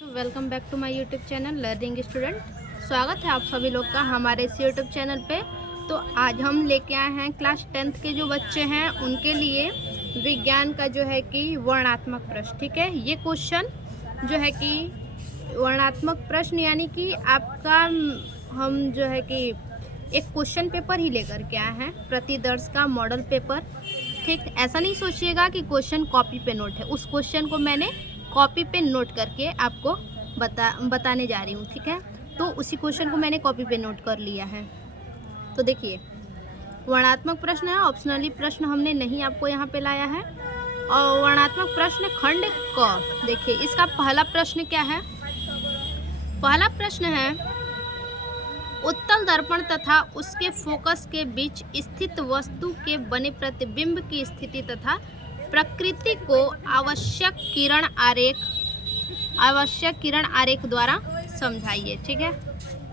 Welcome back to my YouTube channel learning student. स्वागत है आप सभी लोग का हमारे इस यूट्यूब चैनल पे। तो आज हम लेके आए हैं क्लास 10th के जो बच्चे हैं उनके लिए विज्ञान का जो है कि वर्णनात्मक प्रश्न। ठीक है, ये क्वेश्चन जो है कि वर्णनात्मक प्रश्न यानी कि आपका हम जो है कि एक क्वेश्चन पेपर ही लेकर के आए हैं, प्रतिदर्श का मॉडल पेपर। ठीक, ऐसा नहीं सोचिएगा कि क्वेश्चन कॉपी पे नोट है। उस क्वेश्चन को मैंने कॉपी पे नोट करके आपको बताने जा रही हूँ। ठीक है, तो उसी क्वेश्चन को मैंने कॉपी पे नोट कर लिया है। तो देखिए, वर्णनात्मक प्रश्न है, ऑप्शनली प्रश्न हमने नहीं आपको यहाँ पे लाया है। और वर्णनात्मक प्रश्न खंड क, देखिए इसका पहला प्रश्न क्या है। पहला प्रश्न है, उत्तल दर्पण तथा उसके फोकस के बीच स्थित वस्तु के बने प्रतिबिंब की स्थिति तथा प्रकृति को आवश्यक किरण आरेख द्वारा समझाइए। ठीक है,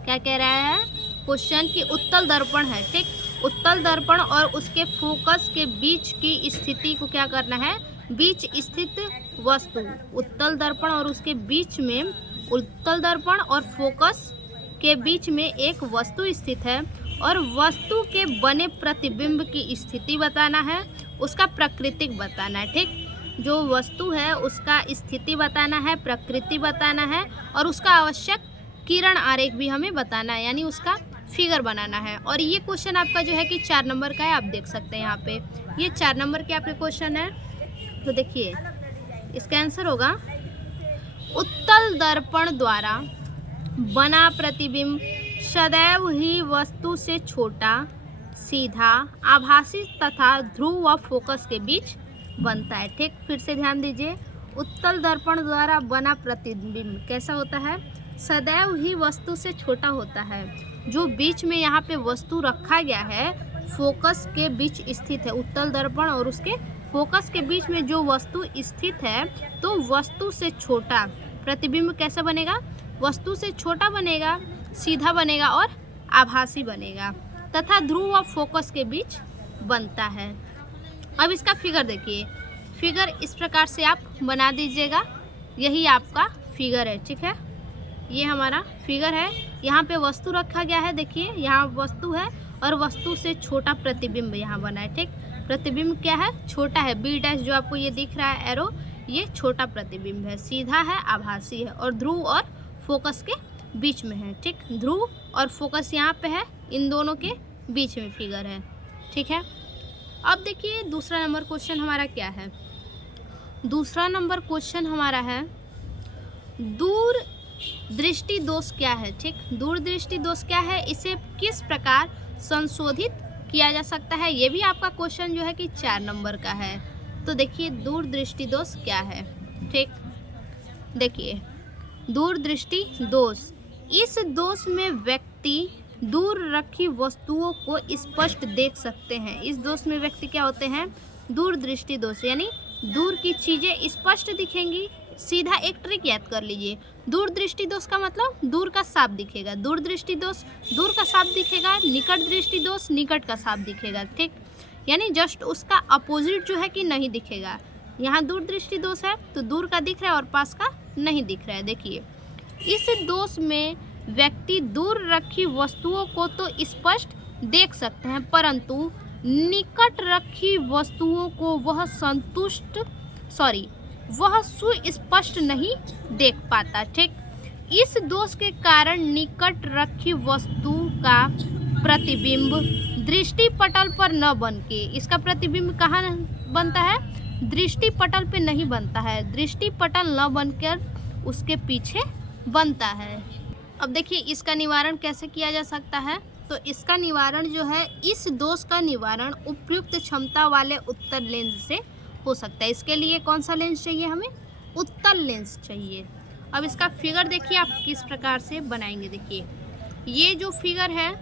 क्या कह रहा है क्वेश्चन की उत्तल दर्पण है। ठीक, उत्तल दर्पण और उसके फोकस के बीच की स्थिति को क्या करना है, बीच स्थित वस्तु। उत्तल दर्पण और उसके बीच में, उत्तल दर्पण और फोकस के बीच में एक वस्तु स्थित है और वस्तु के बने प्रतिबिंब की स्थिति बताना है, उसका प्राकृतिक बताना है। ठीक, जो वस्तु है उसका स्थिति बताना है, प्रकृति बताना है और उसका आवश्यक किरण आरेख भी हमें बताना है, यानी उसका फिगर बनाना है। और ये क्वेश्चन आपका जो है कि 4 नंबर का है, आप देख सकते हैं यहाँ पे ये 4 नंबर के आपके क्वेश्चन है। तो देखिए इसका आंसर होगा, उत्तल दर्पण द्वारा बना प्रतिबिंब सदैव ही वस्तु से छोटा, सीधा, आभासी तथा ध्रुव व फोकस के बीच बनता है। ठीक, फिर से ध्यान दीजिए, उत्तल दर्पण द्वारा बना प्रतिबिंब कैसा होता है, सदैव ही वस्तु से छोटा होता है। जो बीच में यहाँ पे वस्तु रखा गया है, फोकस के बीच स्थित है। उत्तल दर्पण और उसके फोकस के बीच में जो वस्तु स्थित है, तो वस्तु से छोटा प्रतिबिंब कैसा बनेगा, वस्तु से छोटा बनेगा, सीधा बनेगा और आभासी बनेगा तथा ध्रुव व फोकस के बीच बनता है। अब इसका फिगर देखिए, फिगर इस प्रकार से आप बना दीजिएगा, यही आपका फिगर है। ठीक है, ये हमारा फिगर है, यहाँ पे वस्तु रखा गया है। देखिए यहाँ वस्तु है और वस्तु से छोटा प्रतिबिंब यहाँ बना है। ठीक, प्रतिबिंब क्या है, छोटा है, बी डैश जो आपको ये दिख रहा है एरो, ये छोटा प्रतिबिंब है, सीधा है, आभासी है और ध्रुव और फोकस के बीच में है। ठीक, ध्रुव और फोकस यहाँ पे है, इन दोनों के बीच में फिगर है। ठीक है, अब देखिए दूसरा नंबर क्वेश्चन हमारा क्या है। दूसरा नंबर क्वेश्चन हमारा है, दूर दृष्टि दोष क्या है। ठीक, दूर दृष्टि दोष क्या है, इसे किस प्रकार संशोधित किया जा सकता है, ये भी आपका क्वेश्चन जो है कि 4 नंबर का है। तो देखिए दूर दृष्टि दोष क्या है। ठीक, देखिए दूर दृष्टि दोष, इस दोष में व्यक्ति दूर रखी वस्तुओं को स्पष्ट देख सकते हैं। इस दोष में व्यक्ति क्या होते हैं, दूर दृष्टि दोष, यानी दूर की चीजें स्पष्ट दिखेंगी। सीधा एक ट्रिक याद कर लीजिए, दूर दृष्टि दोष का मतलब दूर का साफ दिखेगा, दूर दृष्टि दोष दूर का साफ दिखेगा, निकट दृष्टि दोष निकट का साफ दिखेगा। ठीक, यानी जस्ट उसका अपोजिट जो है कि नहीं दिखेगा। यहाँ दूर दृष्टि दोष है तो दूर का दिख रहा है और पास का नहीं दिख रहा है। देखिए इस दोष में व्यक्ति दूर रखी वस्तुओं को तो स्पष्ट देख सकते हैं, परंतु निकट रखी वस्तुओं को वह सुस्पष्ट नहीं देख पाता। ठीक, इस दोष के कारण निकट रखी वस्तु का प्रतिबिंब दृष्टि पटल पर न बन के, इसका प्रतिबिंब कहाँ बनता है, दृष्टि पटल पे नहीं बनता है, दृष्टि पटल न बनकर उसके पीछे बनता है। अब देखिए इसका निवारण कैसे किया जा सकता है। तो इसका निवारण जो है, इस दोष का निवारण उपयुक्त क्षमता वाले उत्तल लेंस से हो सकता है। इसके लिए कौन सा लेंस चाहिए, हमें उत्तल लेंस चाहिए। अब इसका फिगर देखिए आप किस प्रकार से बनाएंगे। देखिए ये जो फिगर है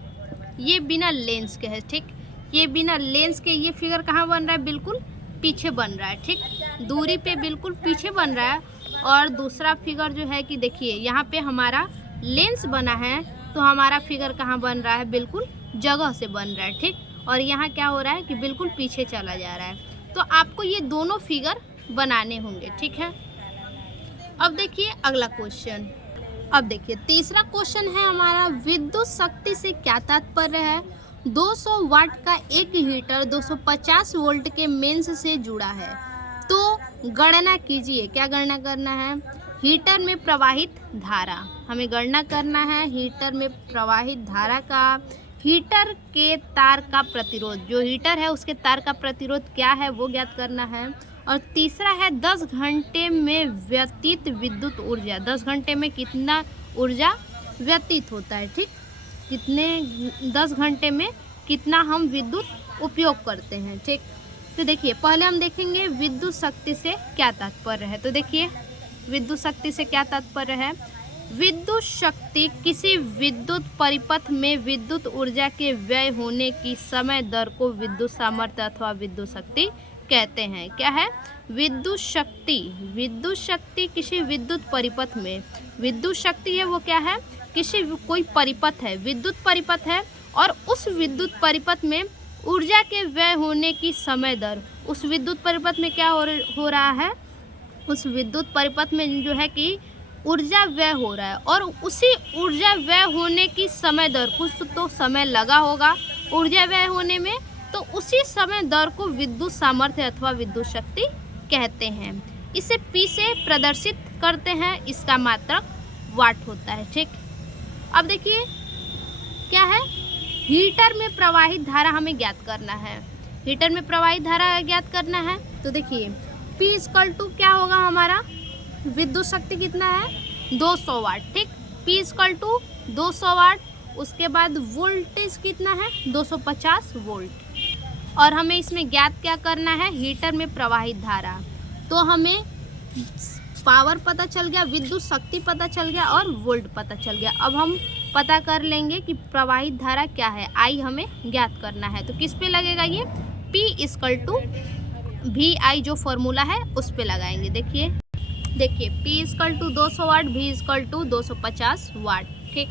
ये बिना लेंस के है। ठीक, ये बिना लेंस के ये फिगर कहाँ बन रहा है, बिल्कुल पीछे बन रहा है। ठीक, दूरी पे बिल्कुल पीछे बन रहा है। और दूसरा फिगर जो है कि देखिए यहाँ पे हमारा लेंस बना है, तो हमारा फिगर कहाँ बन रहा है, बिल्कुल जगह से बन रहा है। ठीक, और यहाँ क्या हो रहा है कि बिल्कुल पीछे चला जा रहा है। तो आपको ये दोनों फिगर बनाने होंगे। ठीक है, अब देखिए अगला क्वेश्चन। अब देखिए तीसरा क्वेश्चन है हमारा, विद्युत शक्ति से क्या तात्पर्य है। 200 वाट का एक हीटर 250 वोल्ट के मेंस से जुड़ा है, तो गणना कीजिए। क्या गणना करना है? हीटर में प्रवाहित धारा, हमें गणना करना है हीटर में प्रवाहित धारा का। हीटर के तार का प्रतिरोध, जो हीटर है उसके तार का प्रतिरोध क्या है वो ज्ञात करना है। और तीसरा है 10 घंटे में व्यतीत विद्युत ऊर्जा, 10 घंटे में कितना ऊर्जा व्यतीत होता है, ठीक, कितने 10 घंटे में कितना हम विद्युत उपयोग करते हैं, ठीक। तो देखिए पहले हम देखेंगे विद्युत शक्ति से क्या तात्पर्य है। तो देखिए विद्युत शक्ति से क्या तात्पर्य है। विद्युत शक्ति किसी विद्युत परिपथ में विद्युत ऊर्जा के व्यय होने की समय दर को विद्युत सामर्थ्य अथवा विद्युत शक्ति कहते हैं। क्या है? विद्युत शक्ति। विद्युत शक्ति किसी विद्युत परिपथ में, विद्युत शक्ति है वो क्या है, किसी कोई परिपथ है, विद्युत परिपथ है, और उस विद्युत परिपथ में ऊर्जा के व्यय होने की समय दर, उस विद्युत परिपथ में क्या हो रहा है, उस विद्युत परिपथ में जो है कि ऊर्जा व्यय हो रहा है, और उसी ऊर्जा व्यय होने की समय दर, कुछ तो समय लगा होगा ऊर्जा व्यय होने में, तो उसी समय दर को विद्युत सामर्थ्य अथवा विद्युत शक्ति कहते हैं। इसे P से प्रदर्शित करते हैं, इसका मात्रक वाट होता है, ठीक। अब देखिए क्या है, हीटर में प्रवाहित धारा हमें ज्ञात करना है। हीटर में प्रवाहित धारा ज्ञात करना है, तो देखिए P इक्वल टू क्या होगा हमारा, विद्युत शक्ति कितना है 200 वाट, ठीक। P इक्वल टू 200 वाट, उसके बाद वोल्टेज कितना है 250 वोल्ट, और हमें इसमें ज्ञात क्या करना है, हीटर में प्रवाहित धारा। तो हमें पावर पता चल गया, विद्युत शक्ति पता चल गया, और वोल्ट पता चल गया। अब हम पता कर लेंगे कि प्रवाहित धारा क्या है, I हमें ज्ञात करना है। तो किस पे लगेगा ये, P इक्वल टू VI जो फॉर्मूला है उस पे लगाएंगे। देखिए P equal to 200 watt, V equal to 250 watt, ठीक,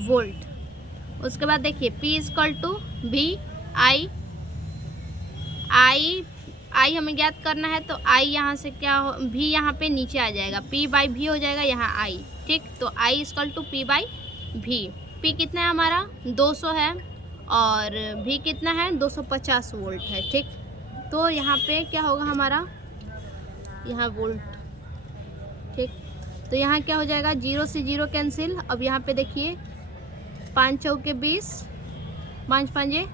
वोल्ट। उसके बाद देखिए P equal to VI, I हमें ज्ञात करना है, तो I यहाँ से क्या हो, V यहाँ पे नीचे आ जाएगा, P बाई V हो जाएगा यहाँ I, ठीक। तो I equal to P by V। P कितना है हमारा 200 है, और V कितना है 250 वोल्ट है, ठीक। तो यहाँ पे क्या होगा हमारा, यहाँ वोल्ट, ठीक। तो यहाँ क्या हो जाएगा, 0 से 0 कैंसिल। अब यहाँ पे देखिए 5 चौके 20, 5 पंजे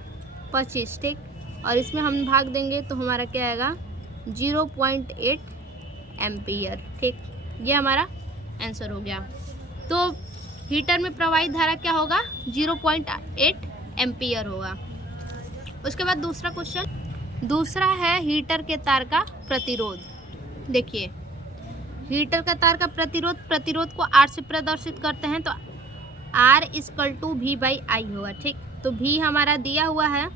25, ठीक। और इसमें हम भाग देंगे तो हमारा क्या आएगा 0.8 एम्पियर, ठीक। ये हमारा आंसर हो गया। तो हीटर में प्रवाहित धारा क्या होगा 0.8 एम्पियर होगा। उसके बाद दूसरा क्वेश्चन, दूसरा है हीटर के तार का प्रतिरोध। देखिए हीटर का तार का प्रतिरोध को R से प्रदर्शित करते हैं, तो R equal to V by I होगा, ठीक। तो V हमारा दिया हुआ है,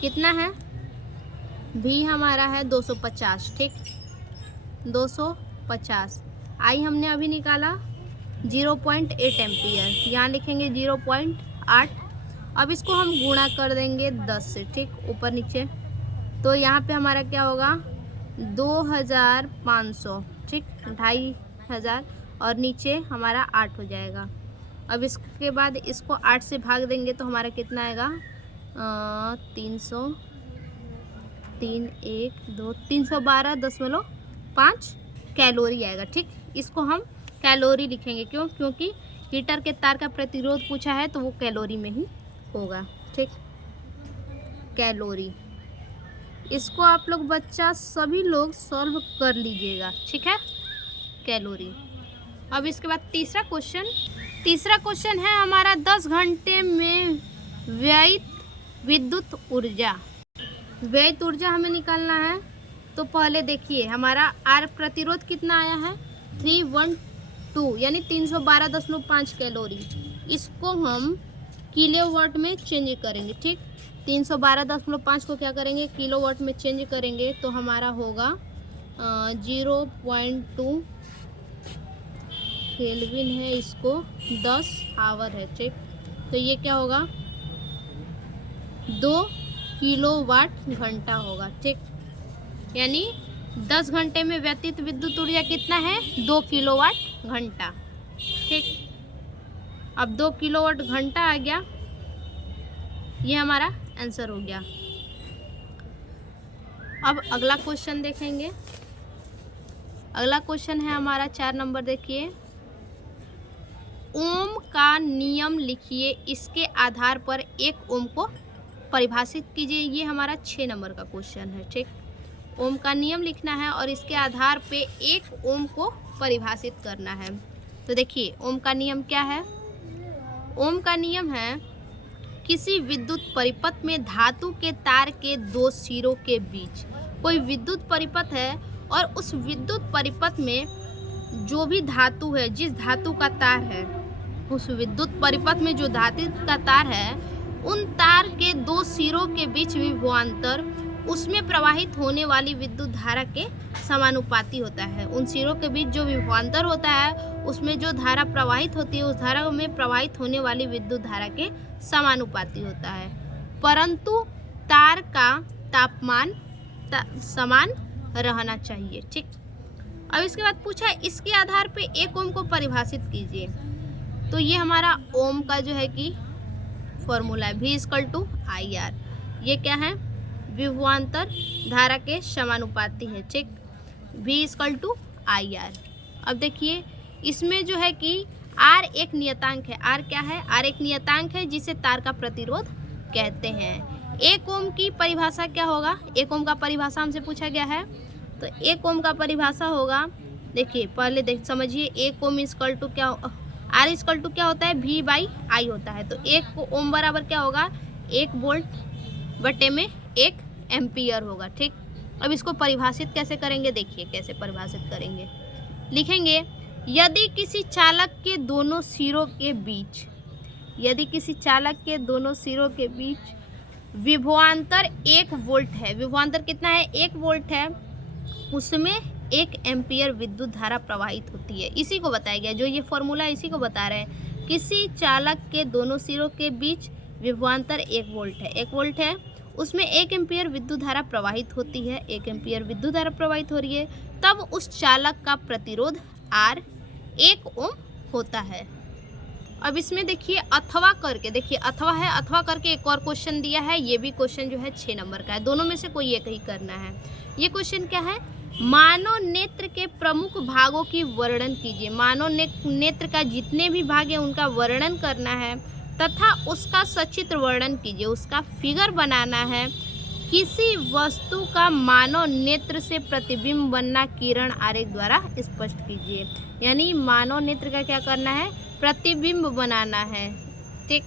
कितना है, V हमारा है 250, ठीक, 250। I हमने अभी निकाला 0.8 एम्पियर, यहाँ लिखेंगे 0.8। अब इसको हम गुणा कर देंगे 10 से, ठीक, ऊपर नीचे। तो यहाँ पे हमारा क्या होगा 2500, ठीक, 2500, और नीचे हमारा 8 हो जाएगा। अब इसके बाद इसको 8 से भाग देंगे तो हमारा कितना आएगा 312.5 कैलोरी आएगा, ठीक। इसको हम कैलोरी लिखेंगे, क्योंकि हीटर के तार का प्रतिरोध पूछा है तो वो कैलोरी में ही होगा, ठीक, कैलोरी। इसको आप लोग बच्चा सभी लोग सॉल्व कर लीजिएगा, ठीक है, कैलोरी। अब इसके बाद तीसरा क्वेश्चन है हमारा 10 घंटे में व्ययित विद्युत ऊर्जा। व्ययित ऊर्जा हमें निकालना है। तो पहले देखिए हमारा R प्रतिरोध कितना आया है 312, यानी 312.5 कैलोरी। इसको हम किलोवाट में चेंज करेंगे, ठीक। 312.5 को क्या करेंगे किलोवाट में चेंज करेंगे, तो हमारा होगा 0.2 केल्विन है, इसको 10 आवर है, ठीक। तो ये क्या होगा 2 किलोवाट घंटा होगा, ठीक। यानी 10 घंटे में व्यतीत विद्युत ऊर्जा कितना है? 2 किलोवाट घंटा। ठीक, अब 2 किलोवाट घंटा आ गया, ये हमारा आंसर हो गया। अब अगला क्वेश्चन देखेंगे। अगला क्वेश्चन है हमारा 4 नंबर, देखिए। ओम का नियम लिखिए, इसके आधार पर एक ओम को परिभाषित कीजिए। ये हमारा 6 नंबर का क्वेश्चन है। ठीक, ओम का नियम लिखना है और इसके आधार पे एक ओम को परिभाषित करना है। तो देखिए ओम का नियम क्या है? ओम का नियम है किसी विद्युत परिपथ में धातु के तार के 2 सिरों के बीच, कोई विद्युत परिपथ है और उस विद्युत परिपथ में जो भी धातु है, जिस धातु का तार है, उस विद्युत परिपथ में जो धातु का तार है, उन तार के 2 सिरों के बीच विभवांतर उसमें प्रवाहित होने वाली विद्युत धारा के समानुपाती होता है। उन सिरों के बीच जो विभवांतर होता है उसमें जो धारा प्रवाहित होती है, उस धारा में प्रवाहित होने वाली विद्युत धारा के समानुपाती होता है, परंतु तार का तापमान समान रहना चाहिए। ठीक, अब इसके बाद पूछा है इसके आधार पे एक ओम को परिभाषित कीजिए। तो ये हमारा ओम का जो है कि फॉर्मूला है, V=IR। ये क्या है? विभवांतर धारा के समानुपाती है। ठीक, V=IR। अब देखिए इसमें जो है कि R एक नियतांक है। R क्या है? R एक नियतांक है जिसे तार का प्रतिरोध कहते हैं। एक ओम की परिभाषा क्या होगा? एक ओम का परिभाषा हमसे पूछा गया है, तो एक ओम का परिभाषा होगा, देखिए पहले समझिए, एक ओम इक्वल टू क्या, R इक्वल टू क्या होता है? V/I होता है। तो एक ओम बराबर क्या होगा? 1 वोल्ट बटे में 1 एम्पियर होगा। ठीक, अब इसको परिभाषित कैसे करेंगे? देखिए कैसे परिभाषित करेंगे। लिखेंगे यदि किसी चालक के दोनों सिरों के बीच, यदि किसी चालक के दोनों सिरों के बीच विभवांतर 1 वोल्ट है, विभवांतर कितना है? 1 वोल्ट है, उसमें 1 एम्पियर विद्युत धारा प्रवाहित होती है। इसी को बताया गया, जो ये फॉर्मूला है इसी को बता रहे हैं। किसी चालक के दोनों सिरों के बीच विभवांतर 1 वोल्ट है, 1 वोल्ट है, उसमें 1 एम्पियर विद्युत धारा प्रवाहित होती है, 1 एम्पियर विद्युत धारा प्रवाहित हो रही है, तब उस चालक का प्रतिरोध R 1 ओम होता है। अब इसमें देखिए अथवा करके, देखिए अथवा है, अथवा करके एक और क्वेश्चन दिया है। ये भी क्वेश्चन जो है 6 नंबर का है, दोनों में से कोई एक ही करना है। ये क्वेश्चन क्या है? मानव नेत्र के प्रमुख भागों की वर्णन कीजिए। मानव नेत्र का जितने भी भाग हैं उनका वर्णन करना है तथा उसका सचित्र वर्णन कीजिए, उसका फिगर बनाना है। किसी वस्तु का मानव नेत्र से प्रतिबिंब बनना किरण आरेख द्वारा स्पष्ट कीजिए। यानी मानव नेत्र का क्या करना है? प्रतिबिंब बनाना है। ठीक,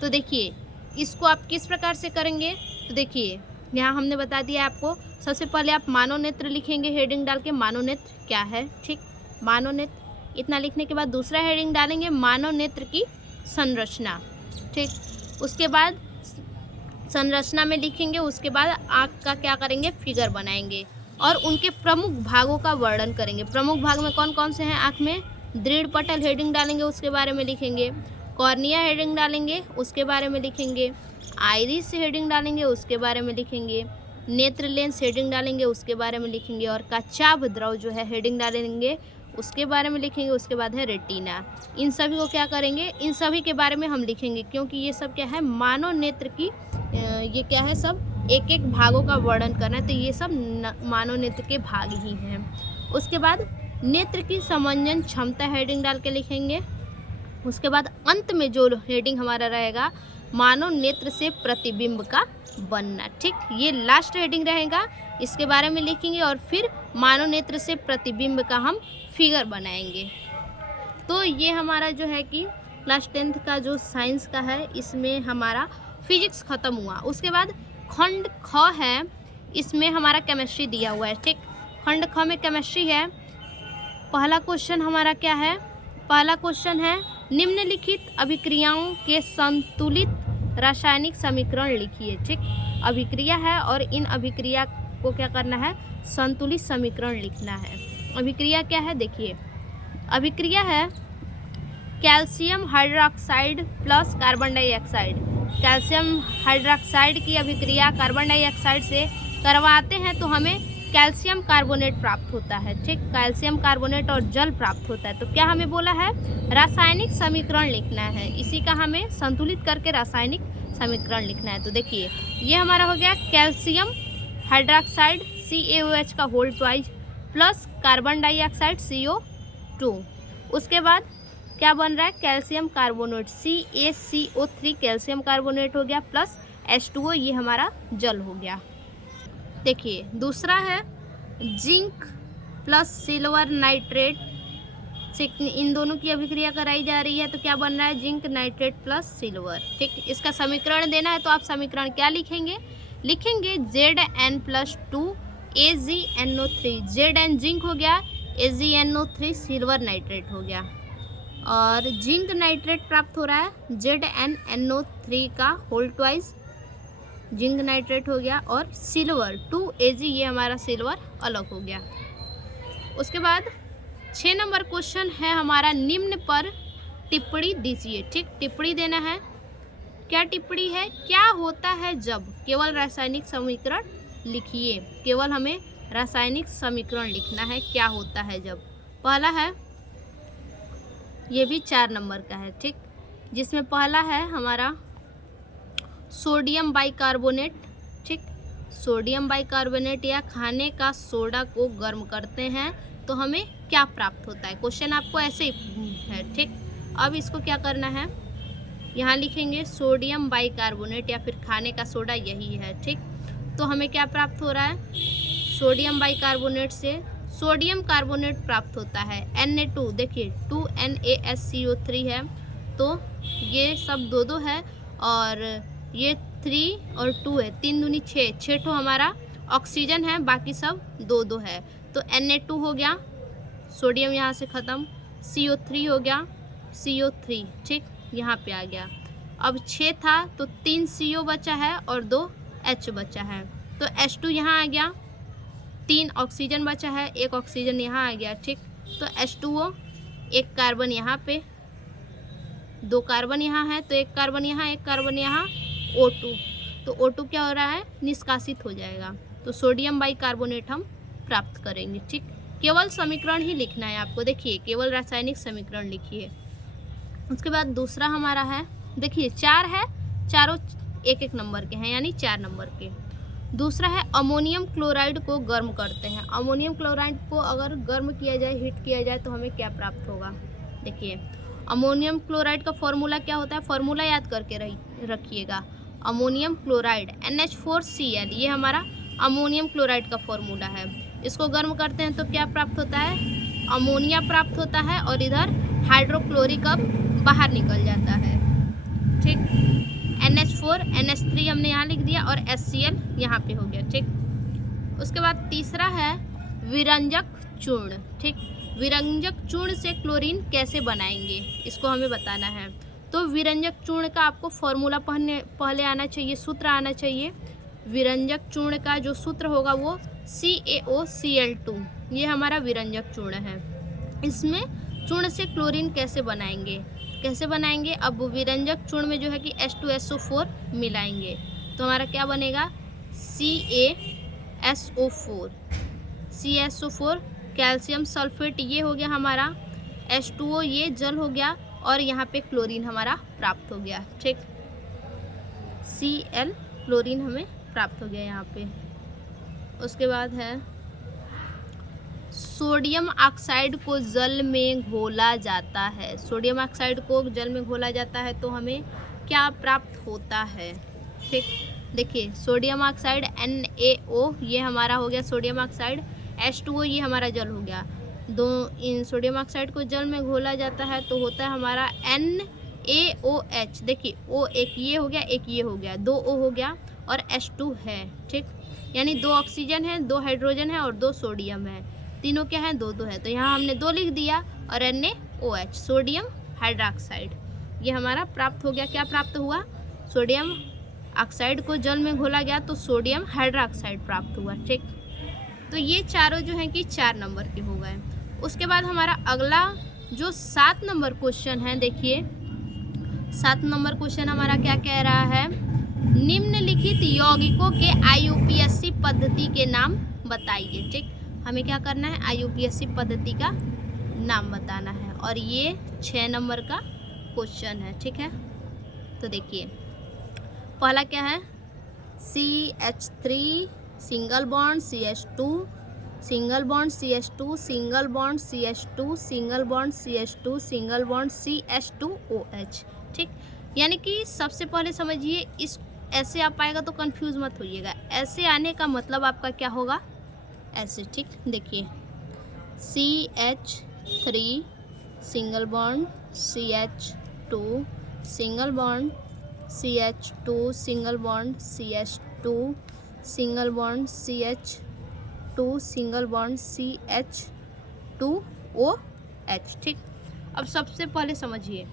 तो देखिए इसको आप किस प्रकार से करेंगे? तो देखिए यहाँ हमने बता दिया आपको। सबसे पहले आप मानव नेत्र लिखेंगे, हेडिंग डाल के मानव नेत्र क्या है। ठीक, मानव नेत्र इतना लिखने के बाद दूसरा हेडिंग डालेंगे मानव नेत्र की संरचना। ठीक, उसके बाद संरचना में लिखेंगे, उसके बाद आँख का क्या करेंगे? फिगर बनाएंगे और उनके प्रमुख भागों का वर्णन करेंगे। प्रमुख भाग में कौन कौन से हैं आँख में? दृढ़ पटल हेडिंग डालेंगे, उसके बारे में लिखेंगे। कॉर्निया हेडिंग डालेंगे, उसके बारे में लिखेंगे। आइरिस हेडिंग डालेंगे, उसके बारे में लिखेंगे। नेत्र लेंस हेडिंग डालेंगे, उसके बारे में लिखेंगे। और कच्चाभ द्रव जो है हेडिंग डालेंगे, उसके बारे में लिखेंगे। उसके बाद है रेटिना। इन सभी को क्या करेंगे? इन सभी के बारे में हम लिखेंगे, क्योंकि ये सब क्या है? मानव नेत्र की ये क्या है? सब एक एक भागों का वर्णन करना है, तो ये सब मानव नेत्र के भाग ही हैं। उसके बाद नेत्र की समंजन क्षमता हेडिंग डाल के लिखेंगे। उसके बाद अंत में जो हेडिंग हमारा रहेगा मानव नेत्र से प्रतिबिंब का बनना। ठीक, ये लास्ट हेडिंग रहेगा, इसके बारे में लिखेंगे और फिर मानव नेत्र से प्रतिबिंब का हम फिगर बनाएंगे। तो ये हमारा जो है कि क्लास 10th का जो साइंस का है, इसमें हमारा फिजिक्स ख़त्म हुआ। उसके बाद खंड ख है, इसमें हमारा केमिस्ट्री दिया हुआ है। ठीक, खंड ख में केमिस्ट्री है। पहला क्वेश्चन हमारा क्या है? पहला क्वेश्चन है निम्नलिखित अभिक्रियाओं के संतुलित रासायनिक समीकरण लिखिए। ठीक, अभिक्रिया है और इन अभिक्रिया को क्या करना है? संतुलित समीकरण लिखना है। अभिक्रिया क्या है? देखिए अभिक्रिया है calcium hydroxide plus carbon dioxide. Calcium hydroxide की अभिक्रिया कार्बन डाइऑक्साइड से करवाते हैं तो हमें कैल्शियम कार्बोनेट प्राप्त होता है। ठीक, कैल्शियम कार्बोनेट और जल प्राप्त होता है। तो क्या हमें बोला है, रासायनिक समीकरण लिखना है, इसी का हमें संतुलित करके रासायनिक समीकरण लिखना है। तो देखिए ये हमारा हो गया कैल्शियम हाइड्रोक्साइड CaOH का whole twice plus carbon dioxide CO2। उसके बाद क्या बन रहा है, calcium carbonate CaCO3 calcium carbonate हो गया प्लस H2O, ये हमारा जल हो गया। देखिए दूसरा है जिंक प्लस सिल्वर नाइट्रेट, इन दोनों की अभिक्रिया कराई जा रही है। तो क्या बन रहा है, जिंक नाइट्रेट प्लस सिल्वर। ठीक, इसका समीकरण देना है तो आप समीकरण क्या लिखेंगे, Zn+2 AgNO3, Zn जिंक हो गया, AgNO3 सिल्वर नाइट्रेट हो गया, और जिंक नाइट्रेट प्राप्त हो रहा है ZnNO3 का होल ट्वाइस जिंक नाइट्रेट हो गया, और सिल्वर 2Ag, ये हमारा सिल्वर अलग हो गया। उसके बाद 6 नंबर क्वेश्चन है हमारा, निम्न पर टिप्पणी दीजिए। ठीक, टिप्पणी देना है। क्या टिप्पणी है, क्या होता है जब, केवल रासायनिक समीकरण लिखिए, केवल हमें रासायनिक समीकरण लिखना है, क्या होता है जब। पहला है, ये भी 4 नंबर का है। ठीक, जिसमें पहला है हमारा सोडियम बाइकार्बोनेट। ठीक, सोडियम बाइकार्बोनेट या खाने का सोडा को गर्म करते हैं तो हमें क्या प्राप्त होता है, क्वेश्चन आपको ऐसे ही है। ठीक, अब इसको क्या करना है, यहाँ लिखेंगे सोडियम बाइकार्बोनेट या फिर खाने का सोडा, यही है। ठीक, तो हमें क्या प्राप्त हो रहा है, सोडियम बाइकार्बोनेट से सोडियम कार्बोनेट प्राप्त होता है Na2, देखिए 2NaSCO3 है, तो ये सब 2 है, और ये 3 और 2 है, 3 दूनी 6, 6 ठो हमारा ऑक्सीजन है, बाकी सब 2 है। तो Na2 हो गया, सोडियम यहाँ से ख़त्म, CO3 हो गया, CO3। ठीक, यहाँ पे आ गया। अब 6 था तो 3 CO बचा है और 2 H बचा है, तो H2 यहाँ आ गया, 3 ऑक्सीजन बचा है, 1 ऑक्सीजन यहाँ आ गया। ठीक, तो H2O, 1 कार्बन यहाँ पे, 2 कार्बन यहाँ है, तो 1 कार्बन यहाँ, 1 कार्बन यहाँ, O2, तो O2 क्या हो रहा है, निष्कासित हो जाएगा, तो सोडियम बाइकार्बोनेट हम प्राप्त करेंगे। ठीक, केवल समीकरण ही लिखना है आपको, देखिए केवल रासायनिक समीकरण लिखिए। उसके बाद दूसरा हमारा है, देखिए 4 है, चारों 1-1 नंबर के हैं, यानी 4 नंबर के। दूसरा है अमोनियम क्लोराइड को गर्म करते हैं। अमोनियम क्लोराइड को अगर गर्म किया जाए, हीट किया जाए, तो हमें क्या प्राप्त होगा। देखिए अमोनियम क्लोराइड का फॉर्मूला क्या होता है, फॉर्मूला याद करके रखिएगा। अमोनियम क्लोराइड NH4Cl, ये हमारा अमोनियम क्लोराइड का फॉर्मूला है। इसको गर्म करते हैं तो क्या प्राप्त होता है, अमोनिया प्राप्त होता है, और इधर हाइड्रोक्लोरिक अब बाहर निकल जाता है। ठीक, NH4 NH3 हमने यहाँ लिख दिया, और HCl यहाँ पे हो गया। ठीक, उसके बाद तीसरा है विरंजक चूर्ण। ठीक, विरंजक चूर्ण से क्लोरीन कैसे बनाएंगे, इसको हमें बताना है। तो विरंजक चूर्ण का आपको फॉर्मूला पहले आना चाहिए, सूत्र आना चाहिए। विरंजक चूर्ण का जो सूत्र होगा वो CaOCl2, ये हमारा विरंजक चूर्ण है। इसमें चूर्ण से क्लोरीन कैसे बनाएंगे, अब विरंजक चूर्ण में जो है कि H2SO4 मिलाएंगे, तो हमारा क्या बनेगा, CaSO4 कैल्शियम सल्फेट, ये हो गया हमारा, H2O ये जल हो गया, और यहाँ पे क्लोरीन हमारा प्राप्त हो गया। ठीक, Cl क्लोरीन हमें प्राप्त हो गया यहाँ पे। उसके बाद है सोडियम ऑक्साइड को जल में घोला जाता है। सोडियम ऑक्साइड को जल में घोला जाता है तो हमें क्या प्राप्त होता है। ठीक, देखिए सोडियम ऑक्साइड NaO, ये हमारा हो गया सोडियम ऑक्साइड, H2O ये हमारा जल हो गया। इन सोडियम ऑक्साइड को जल में घोला जाता है तो होता है हमारा NaOH। देखिए O एक ये हो गया, एक ये हो गया, 2 O हो गया, और H2 है। ठीक, यानी 2 ऑक्सीजन है, 2 हाइड्रोजन है, और 2 सोडियम है, तीनों क्या है, 2 है, तो यहाँ हमने 2 लिख दिया, और NaOH सोडियम हाइड्रोक्साइड ये हमारा प्राप्त हो गया। क्या प्राप्त हुआ, सोडियम ऑक्साइड को जल में घोला गया तो सोडियम हाइड्रोक्साइड प्राप्त हुआ। ठीक, तो ये चारों जो हैं कि 4 नंबर के हो गए। उसके बाद हमारा अगला जो 7 नंबर क्वेश्चन है, देखिए 7 नंबर क्वेश्चन हमारा क्या कह रहा है निम्नलिखित यौगिकों के IUPAC पद्धति के नाम बताइए। ठीक, हमें क्या करना है, IUPAC पद्धति का नाम बताना है और ये 6 नंबर का क्वेश्चन है। ठीक है, तो देखिए पहला क्या है, CH3 single bond CH2 single bond CH2 single bond CH2 single bond CH2 single bond CH2OH। ठीक, यानी कि सबसे पहले समझिए, इस ऐसे आप आएगा तो कंफ्यूज मत होइएगा। ऐसे आने का मतलब आपका क्या होगा, ऐसे। ठीक, देखिए CH3 single bond CH2 single bond CH2 single bond CH2 single bond CH2 single bond CH2OH। ठीक, अब सबसे पहले समझिए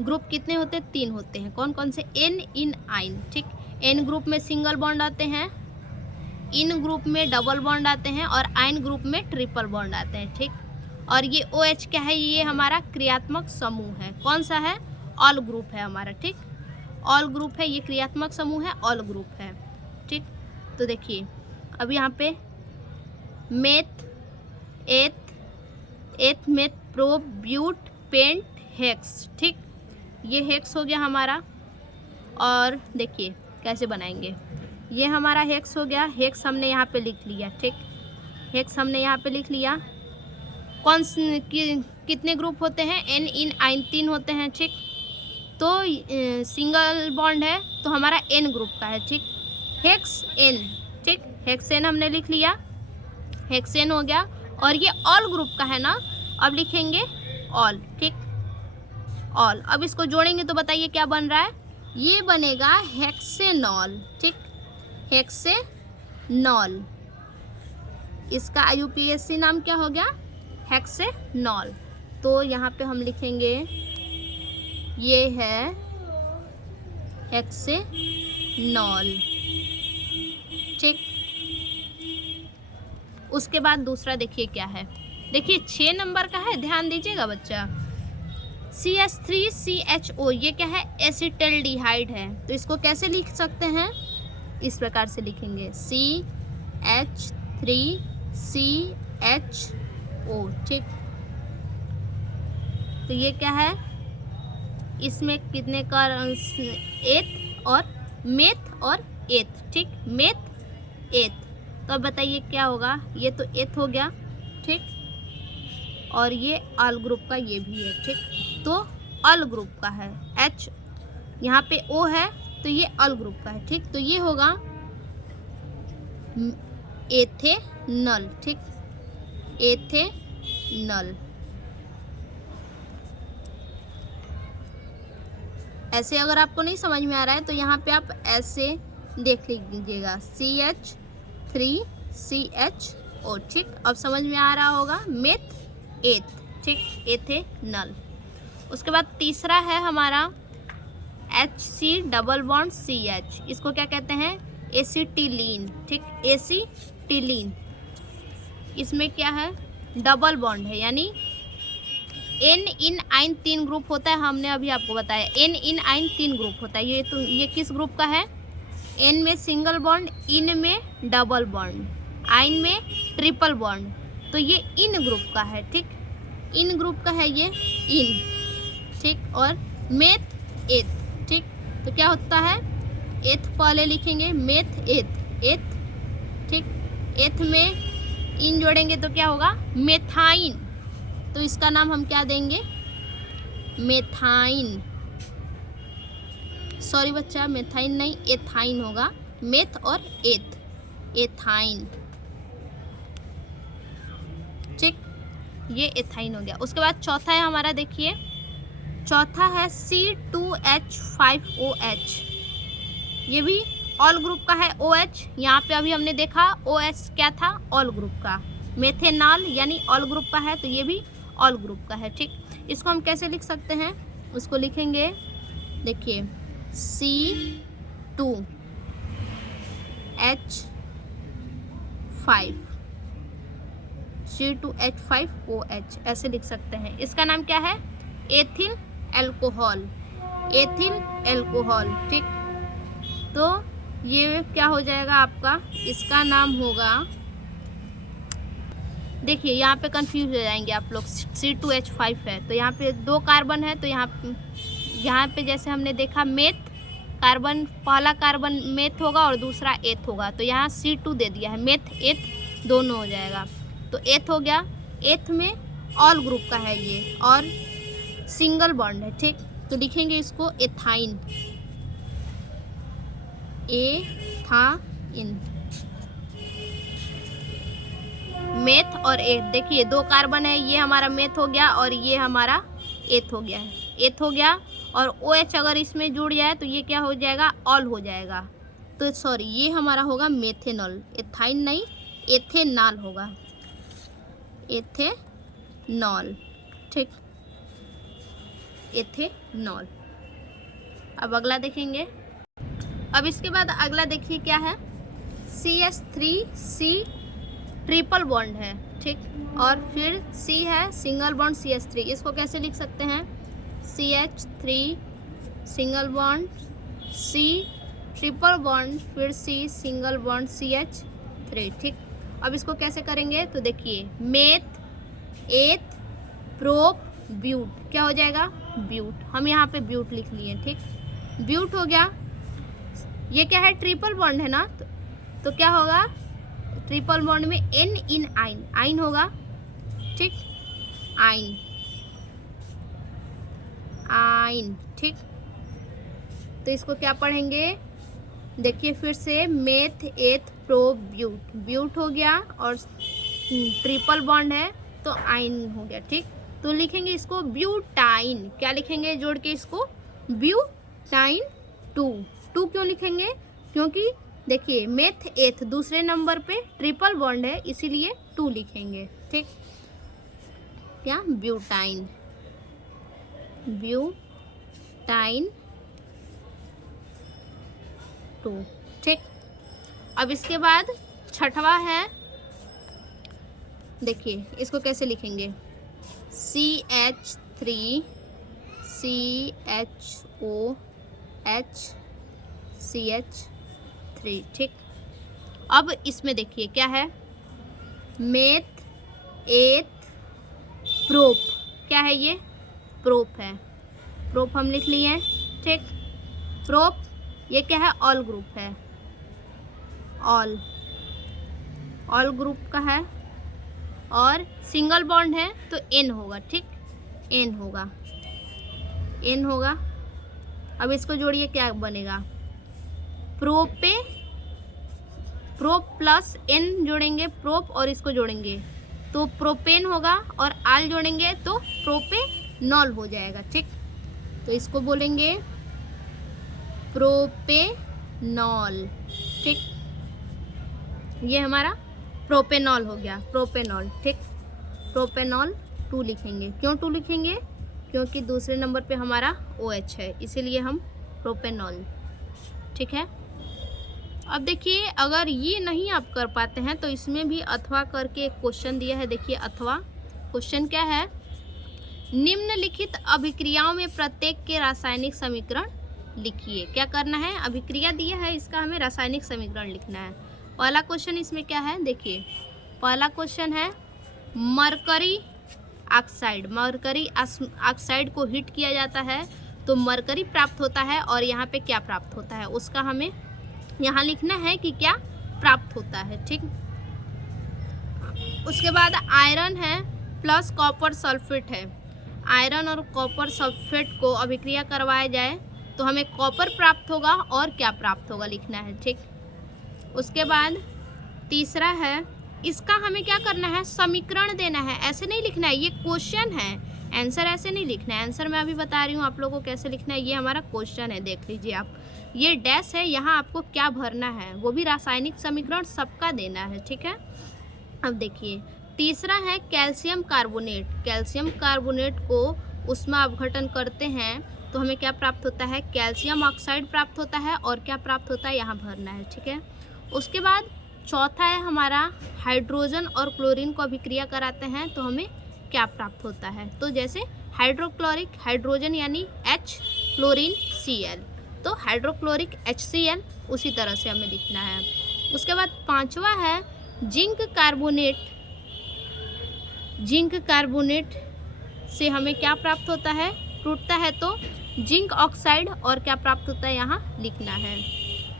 ग्रुप कितने होते हैं, 3 होते हैं। कौन कौन से, N इन आइन। ठीक, N ग्रुप में सिंगल बॉन्ड आते हैं, इन ग्रुप में डबल बॉन्ड आते हैं और आइन ग्रुप में ट्रिपल बॉन्ड आते हैं। ठीक, और ये OH क्या है, ये हमारा क्रियात्मक समूह है। कौन सा है, ऑल ग्रुप है हमारा। ठीक, ऑल ग्रुप है, ये क्रियात्मक समूह है, ऑल ग्रुप है। ठीक, तो देखिए अब यहाँ पे meth eth meth pro but pent hex. ठीक, ये हेक्स हो गया हमारा। और देखिए कैसे बनाएंगे, ये हमारा हेक्स हो गया। हेक्स हमने यहाँ पे लिख लिया। ठीक, हेक्स हमने यहाँ पे लिख लिया। कितने ग्रुप होते हैं, N इन आइन 3 होते हैं। ठीक, तो सिंगल बॉन्ड है तो हमारा N ग्रुप का है। ठीक, हेक्स N। ठीक, हेक्स N हमने लिख लिया, हेक्स N हो गया। और ये ऑल ग्रुप का है ना, अब लिखेंगे ऑल। ठीक, ऑल। अब इसको जोड़ेंगे तो बताइए क्या बन रहा है, ये बनेगा हेक्सेनॉल। ठीक, हेक्सेनॉल। इसका IUPAC नाम क्या हो गया, हेक्सेनॉल। तो यहाँ पे हम लिखेंगे ये है हेक्सेनॉल। ठीक, उसके बाद दूसरा देखिए क्या है, देखिए 6 नंबर का है, ध्यान दीजिएगा बच्चा। CH3CHO, ये क्या है, एसिटल्डिहाइड है। तो इसको कैसे लिख सकते हैं, इस प्रकार से लिखेंगे CH3CHO। ठीक, तो ये क्या है, इसमें कितने का, एथ और मेथ और एथ। ठीक, मेथ एथ। तो अब बताइए क्या होगा, ये तो एथ हो गया। ठीक, और ये ऑल ग्रुप का ये भी है। ठीक, तो ऑल ग्रुप का है, H यहाँ पे O है तो ये ऑल ग्रुप का है। ठीक, तो ये होगा एथेनल। ठीक, एथेनल। ऐसे अगर आपको नहीं समझ में आ रहा है तो यहाँ पे आप ऐसे देख लीजिएगा, CH3CHO। ठीक, अब समझ में आ रहा होगा, मेथ एथ। ठीक, एथेनल। उसके बाद तीसरा है हमारा HC डबल बॉन्ड CH, इसको क्या कहते हैं, एसिटिलीन। ठीक, एसिटिलीन। इसमें क्या है, डबल बॉन्ड है, यानी N इन आइन 3 ग्रुप होता है। हमने अभी आपको बताया N इन आइन 3 ग्रुप होता है। ये किस ग्रुप का है, N में सिंगल बॉन्ड, इन में डबल बॉन्ड, आइन में ट्रिपल बॉन्ड। तो ये इन ग्रुप का है। ठीक, इन ग्रुप का है ये, इन। ठीक, और मेथ एथ। ठीक, तो क्या होता है, एथ पहले लिखेंगे, मेथ एथ एथ। ठीक, एथ में इन जोड़ेंगे तो क्या होगा, मेथाइन। तो इसका नाम हम क्या देंगे, मेथाइन। सॉरी बच्चा, मेथाइन नहीं, एथाइन होगा। मेथ और एथ, एथाइन। ठीक, ये एथाइन हो गया। उसके बाद चौथा है हमारा, देखिए चौथा है C2H5OH। ये भी ऑल ग्रुप का है, OH। यहाँ पे अभी हमने देखा OH क्या था, ऑल ग्रुप का। मेथेनॉल यानी ऑल ग्रुप का है, तो ये भी ऑल ग्रुप का है। ठीक, इसको हम कैसे लिख सकते हैं, उसको लिखेंगे, देखिए C2H5OH, ऐसे लिख सकते हैं। इसका नाम क्या है, एथिल अल्कोहल। एथिल एल्कोहल, ठीक। तो ये क्या हो जाएगा आपका, इसका नाम होगा, देखिए यहाँ पे कंफ्यूज हो जाएंगे आप लोग, C2H5 है तो यहाँ पे 2 कार्बन है, तो यहाँ पे जैसे हमने देखा मेथ कार्बन, पहला कार्बन मेथ होगा और दूसरा एथ होगा, तो यहाँ C2 दे दिया है, मेथ एथ दोनों हो जाएगा। तो एथ हो गया, एथ में ऑल ग्रुप का है ये और सिंगल बॉन्ड है, ठीक। तो लिखेंगे इसको एथाइन, एथाइन, मेथ और एथ। देखिए 2 कार्बन है, ये हमारा मेथ हो गया और ये हमारा एथ हो गया है, एथ हो गया। और OH अगर इसमें जुड़ जाए तो ये क्या हो जाएगा, ऑल हो जाएगा। तो सॉरी, ये हमारा होगा मेथेनॉल, एथाइन नहीं एथेनॉल होगा, एथेनॉल, ठीक, एथेनॉल। अब अगला देखेंगे। अब इसके बाद अगला देखिए क्या है, CH3C ट्रिपल बॉन्ड है, ठीक। और फिर C है सिंगल बॉन्ड CH3, इसको कैसे लिख सकते हैं, CH3 single bond, C triple bond, फिर C सिंगल बॉन्ड CH3, ठीक। अब इसको कैसे करेंगे, तो देखिए मेथ एथ प्रोप ब्यूट, क्या हो जाएगा, ब्यूट। हम यहाँ पे ब्यूट लिख लिए, ठीक, ब्यूट हो गया। ये क्या है, ट्रिपल बॉन्ड है ना, तो क्या होगा, ट्रिपल बॉन्ड में N इन आइन, आइन होगा, ठीक, आइन, आइन, ठीक। तो इसको क्या पढ़ेंगे, देखिए फिर से मेथ एथ प्रो ब्यूट, ब्यूट हो गया और ट्रिपल बॉन्ड है तो आइन हो गया, ठीक। तो लिखेंगे इसको ब्यूटाइन, क्या लिखेंगे जोड़ के इसको, ब्यूटाइन 2, 2 क्यों लिखेंगे, क्योंकि देखिए मेथ एथ दूसरे नंबर पे ट्रिपल बॉन्ड है इसीलिए 2 लिखेंगे, ठीक। क्या, ब्यूटाइन, ब्यूटाइन 2, ठीक। अब इसके बाद छठवा है, देखिए इसको कैसे लिखेंगे, CH3 CHOH CH3, ठीक। अब इसमें देखिए क्या है, मेथ एथ प्रोप, क्या है ये, प्रोप है, प्रोप हम लिख लिए हैं, ठीक। प्रोप ये क्या है, ऑल ग्रुप है, ऑल, ऑल ग्रुप का है और सिंगल बॉन्ड है तो N होगा, ठीक, N होगा, N होगा। अब इसको जोड़िए क्या बनेगा, प्रोपे, प्रोप प्लस N जोड़ेंगे प्रोप और इसको जोड़ेंगे तो प्रोपेन होगा और आल जोड़ेंगे तो प्रोपेनॉल हो जाएगा, ठीक। तो इसको बोलेंगे प्रोपेनॉल, ठीक। ये हमारा प्रोपेनॉल हो गया, प्रोपेनॉल, ठीक। प्रोपेनॉल 2 लिखेंगे, क्यों 2 लिखेंगे, क्योंकि दूसरे नंबर पे हमारा OH है इसीलिए हम प्रोपेनॉल, ठीक है। अब देखिए अगर ये नहीं आप कर पाते हैं तो इसमें भी अथवा करके एक क्वेश्चन दिया है, देखिए अथवा क्वेश्चन क्या है, निम्नलिखित अभिक्रियाओं में प्रत्येक के रासायनिक समीकरण लिखिए। क्या करना है, अभिक्रिया दिया है इसका हमें रासायनिक समीकरण लिखना है। पहला क्वेश्चन इसमें क्या है, देखिए पहला क्वेश्चन है मरकरी ऑक्साइड, मरकरी ऑक्साइड को हीट किया जाता है तो मरकरी प्राप्त होता है और यहाँ पे क्या प्राप्त होता है उसका हमें यहाँ लिखना है कि क्या प्राप्त होता है, ठीक। उसके बाद आयरन है प्लस कॉपर सल्फेट है, आयरन और कॉपर सल्फेट को अभिक्रिया करवाया जाए तो हमें कॉपर प्राप्त होगा और क्या प्राप्त होगा लिखना है, ठीक। उसके बाद तीसरा है, इसका हमें क्या करना है, समीकरण देना है, ऐसे नहीं लिखना है, ये क्वेश्चन है, आंसर ऐसे नहीं लिखना है। आंसर मैं अभी बता रही हूँ आप लोगों को कैसे लिखना है, ये हमारा क्वेश्चन है, देख लीजिए आप, ये डैश है, यहाँ आपको क्या भरना है, वो भी रासायनिक समीकरण सबका देना है, ठीक है। अब देखिए तीसरा है कैल्शियम कार्बोनेट, कैल्शियम कार्बोनेट को उसमें अपघटन करते हैं तो हमें क्या प्राप्त होता है, कैल्शियम ऑक्साइड प्राप्त होता है और क्या प्राप्त होता है यहाँ भरना है, ठीक है। उसके बाद चौथा है हमारा हाइड्रोजन और क्लोरीन को अभिक्रिया कराते हैं तो हमें क्या प्राप्त होता है, तो जैसे हाइड्रोक्लोरिक, हाइड्रोजन यानी H क्लोरीन Cl, तो हाइड्रोक्लोरिक HCl उसी तरह से हमें लिखना है। उसके बाद पांचवा है जिंक कार्बोनेट। जिंक कार्बोनेट से हमें क्या प्राप्त होता है, टूटता है तो जिंक ऑक्साइड, और क्या प्राप्त होता है यहाँ लिखना है।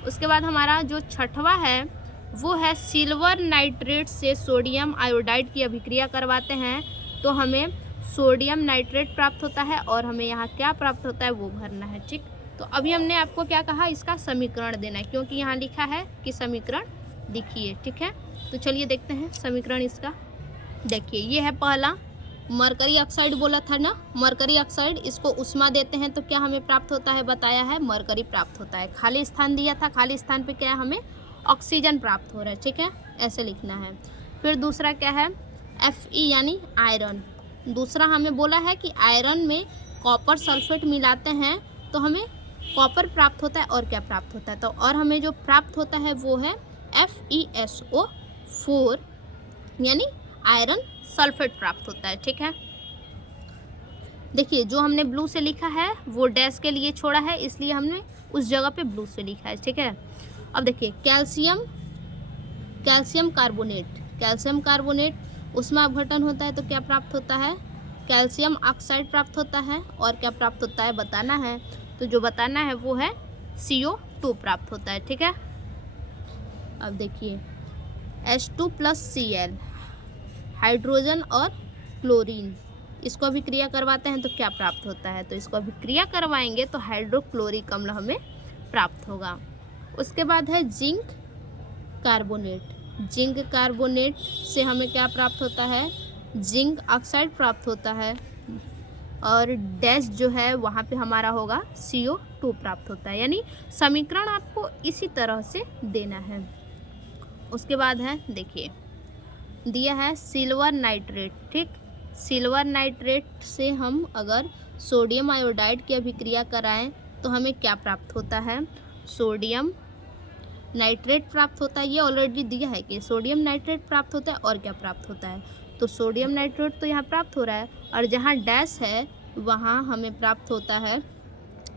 उसके बाद हमारा जो छठवा है वो है सिल्वर नाइट्रेट से सोडियम आयोडाइड की अभिक्रिया करवाते हैं तो हमें सोडियम नाइट्रेट प्राप्त होता है, और हमें यहाँ क्या प्राप्त होता है वो भरना है। ठीक, तो अभी हमने आपको क्या कहा, इसका समीकरण देना है, क्योंकि यहाँ लिखा है कि समीकरण लिखिए। ठीक है, तो चलिए देखते हैं समीकरण इसका। देखिए ये है पहला, मरकरी ऑक्साइड बोला था ना, मरकरी ऑक्साइड, इसको उष्मा देते हैं तो क्या हमें प्राप्त होता है, बताया है मरकरी प्राप्त होता है। खाली स्थान दिया था, खाली स्थान पे क्या है, हमें ऑक्सीजन प्राप्त हो रहा है। ठीक है, ऐसे लिखना है। फिर दूसरा क्या है, Fe यानी आयरन। दूसरा हमें बोला है कि आयरन में कॉपर सल्फेट मिलाते हैं तो हमें कॉपर प्राप्त होता है, और क्या प्राप्त होता है, तो और हमें जो प्राप्त होता है वो है FeSO4 यानी आयरन सल्फेट प्राप्त होता है। ठीक है, देखिए जो हमने ब्लू से लिखा है वो डैश के लिए छोड़ा है, इसलिए हमने उस जगह पे ब्लू से लिखा है। ठीक है, अब देखिए कैल्शियम कार्बोनेट, कैल्शियम कार्बोनेट उसमें अपघटन होता है तो क्या प्राप्त होता है, कैल्शियम ऑक्साइड प्राप्त होता है, और क्या प्राप्त होता है बताना है, तो जो बताना है वो है CO2 प्राप्त होता है। ठीक है, अब देखिए H2+Cl हाइड्रोजन और क्लोरीन, इसको अभिक्रिया करवाते हैं तो क्या प्राप्त होता है, तो इसको अभिक्रिया करवाएंगे तो हाइड्रोक्लोरिक अम्ल हमें प्राप्त होगा। उसके बाद है जिंक कार्बोनेट। जिंक कार्बोनेट से हमें क्या प्राप्त होता है, जिंक ऑक्साइड प्राप्त होता है, और डैश जो है वहाँ पे हमारा होगा CO2 प्राप्त होता है। यानी समीकरण आपको इसी तरह से देना है। उसके बाद है देखिए दिया है सिल्वर नाइट्रेट। ठीक, सिल्वर नाइट्रेट से हम अगर सोडियम आयोडाइड की अभिक्रिया कराएं तो हमें क्या प्राप्त होता है, सोडियम नाइट्रेट प्राप्त होता है। ये ऑलरेडी दिया है कि सोडियम नाइट्रेट प्राप्त होता है, और क्या प्राप्त होता है, तो सोडियम नाइट्रेट तो यहाँ प्राप्त हो रहा है, और जहाँ डैश है वहाँ हमें प्राप्त होता है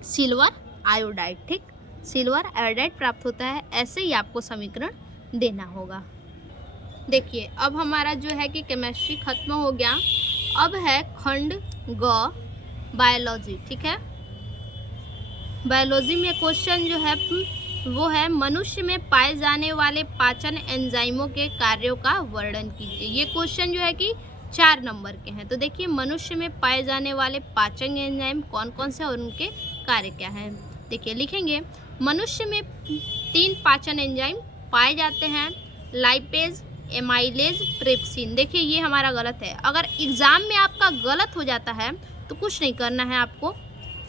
सिल्वर आयोडाइड। ठीक, सिल्वर आयोडाइड प्राप्त होता है। ऐसे ही आपको समीकरण देना होगा। देखिए अब हमारा जो है कि केमिस्ट्री खत्म हो गया, अब है खंड ग बायोलॉजी। ठीक है, बायोलॉजी में क्वेश्चन जो है वो है मनुष्य में पाए जाने वाले पाचन एंजाइमों के कार्यों का वर्णन कीजिए। ये क्वेश्चन जो है कि 4 नंबर के हैं। तो देखिए मनुष्य में पाए जाने वाले पाचन एंजाइम कौन कौन से और उनके कार्य क्या हैं। देखिए लिखेंगे मनुष्य में 3 पाचन एंजाइम पाए जाते हैं, लाइपेज, एमाइलेज, ट्रिप्सिन। देखिए ये हमारा गलत है। अगर एग्ज़ाम में आपका गलत हो जाता है तो कुछ नहीं करना है आपको,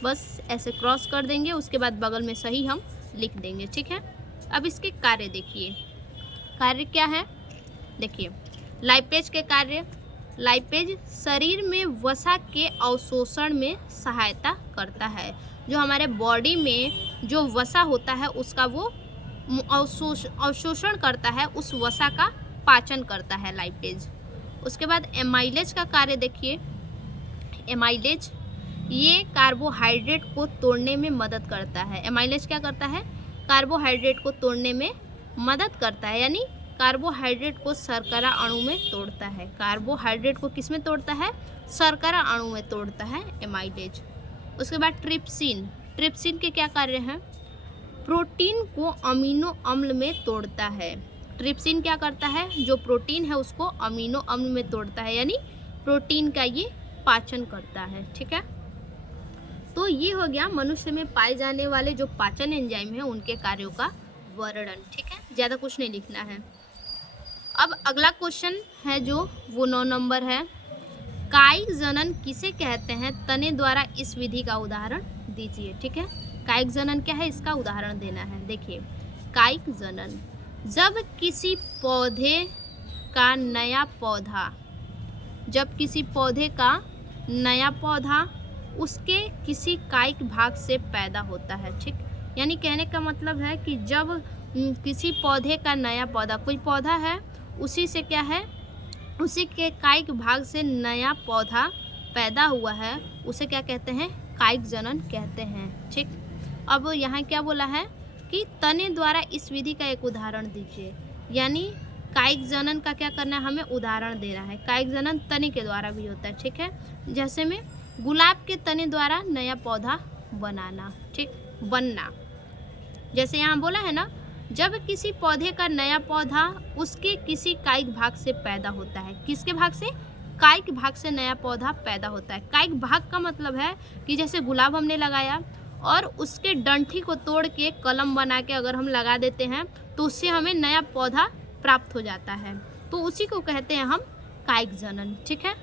बस ऐसे क्रॉस कर देंगे, उसके बाद बगल में सही हम लिख देंगे। ठीक है, अब इसके कार्य देखिए, कार्य क्या है, देखिए लाइपेज के कार्य, लाइपेज शरीर में वसा के अवशोषण में सहायता करता है। जो हमारे बॉडी में जो वसा होता है उसका वो अवशोषण करता है, उस वसा का पाचन करता है लाइपेज। उसके बाद एमाइलेज का कार्य देखिए, एमाइलेज ये कार्बोहाइड्रेट को तोड़ने में मदद करता है। एमाइलेज क्या करता है, कार्बोहाइड्रेट को तोड़ने में मदद करता है, यानी कार्बोहाइड्रेट को शर्करा अणु में तोड़ता है। कार्बोहाइड्रेट को किस में तोड़ता है, शर्करा अणु में तोड़ता है एमाइलेज। उसके बाद ट्रिप्सिन, ट्रिप्सिन के क्या कार्य हैं, प्रोटीन को अमीनो अम्ल में तोड़ता है। ट्रिप्सिन क्या करता है, जो प्रोटीन है उसको अमीनो अम्ल में तोड़ता है, यानी प्रोटीन का ये पाचन करता है। ठीक है, तो ये हो गया मनुष्य में पाए जाने वाले जो पाचन एंजाइम हैं उनके कार्यों का वर्णन। ठीक है, ज़्यादा कुछ नहीं लिखना है। अब अगला क्वेश्चन है जो वो 9 नंबर है, कायिक जनन किसे कहते हैं, तने द्वारा इस विधि का उदाहरण दीजिए। ठीक है, कायिक जनन क्या है, इसका उदाहरण देना है। देखिए कायिक जनन, जब किसी पौधे का नया पौधा, जब किसी पौधे का नया पौधा उसके किसी कायिक भाग से पैदा होता है। ठीक, यानी कहने का मतलब है कि जब किसी पौधे का नया पौधा, कोई पौधा है उसी से क्या है, उसी के कायिक भाग से नया पौधा पैदा हुआ है, उसे क्या कहते हैं, कायिक जनन कहते हैं। ठीक, अब यहाँ क्या बोला है कि तने द्वारा इस विधि का एक उदाहरण दीजिए, यानी कायिक जनन का क्या करना है, हमें उदाहरण देना है। कायिक जनन तने के द्वारा भी होता है। ठीक है, जैसे में गुलाब के तने द्वारा नया पौधा बनाना, ठीक, बनना। जैसे यहाँ बोला है ना, जब किसी पौधे का नया पौधा उसके किसी कायिक भाग से पैदा होता है। किसके भाग से? कायिक भाग से नया पौधा पैदा होता है। कायिक भाग का मतलब है कि जैसे गुलाब हमने लगाया और उसके डंठी को तोड़ के कलम बना के अगर हम लगा देते हैं तो उससे हमें नया पौधा प्राप्त हो जाता है, तो उसी को कहते हैं हम कायिक जनन। ठीक है,